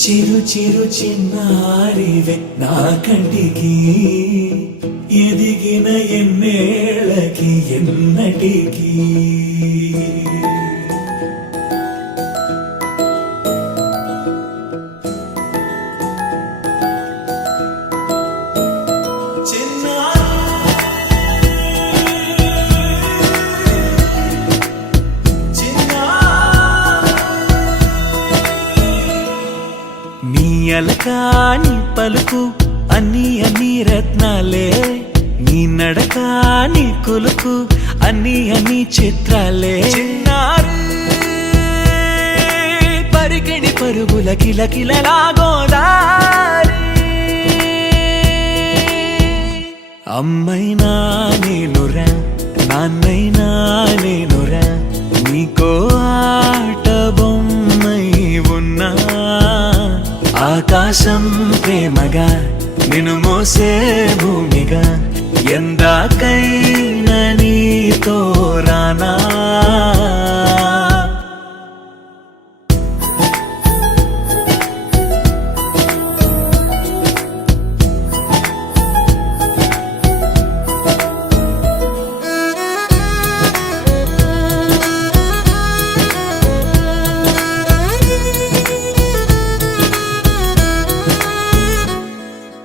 చిరు చిరు చిన్నారివే నా కంటికి ఎదిగిన ఎన్నేళ్ళకి ఎన్నటికి అలకాని పలుకు అన్ని రత్నాలే నీ నడకాని కొలుకు అన్ని చిత్రాలే పరికిణి పరుగుల కిలకిలలాగోదారి అమ్మైనా నేనురా నాన్నైనా నేనురా నీకో ఆట బొమ్మై ఉన్నా ఆకాశం ప్రేమగా నిన్ను మోసే భూమిగా ఎందాకైనా నీతో రానా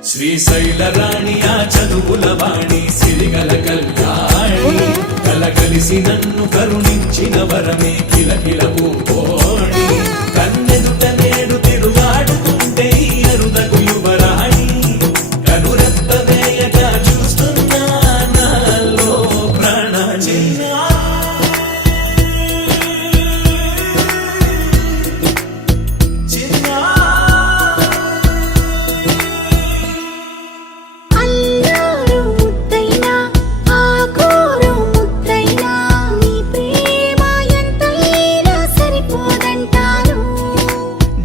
శ్రీశైల రాణి ఆ చదువుల వాణి సిరిగల కళ్యాణి కలగలిసి నన్ను కరుణించిన వరమే కిలకిల పూకోణి కన్నెదుట నేడు తిరుగాడుతుంటే అరుదకు యువరాణి కనురెప్ప వేయక చూస్తున్నా నాలో ప్రాణ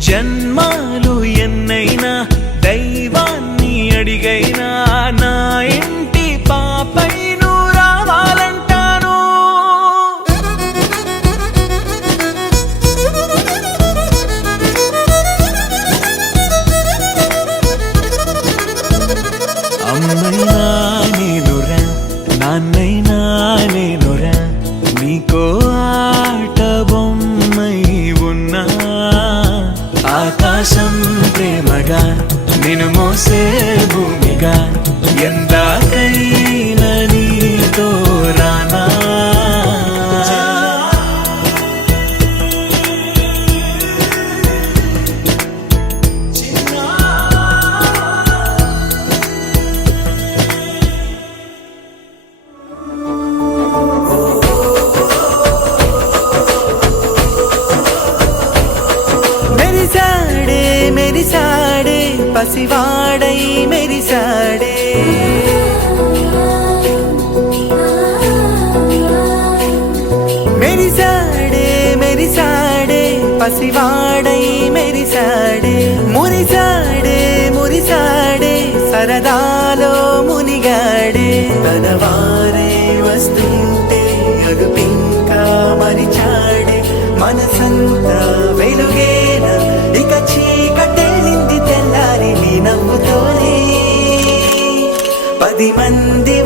జన్మాలు ఎన్నైనా దైవాన్ని అడిగైనా నా ఇంటి పాపై నువ్వు రావాలంటాను అమ్మైనా నేనురా నాన్నైనా నేనురా నీకో ఆట బొమ్మై ఉన్నా ఆకాశం ప్రేమగా నిన్ను మోసే భూమిగా ఎందాకైనా నీతో రానా మెరిసాడే పసివాడై మెరిసాడే మెరిసాడే పసివాడై మెరిసాడే మురిసాడే సరదాలో మునిగాడే తనవారే వస్తుంటే అదుపింకా మరిచాడే మనసంతా వెలుగేనా ఇక చీకటెళ్ళింది తెల్లారి నీ నవ్వుతోనే 10 మంది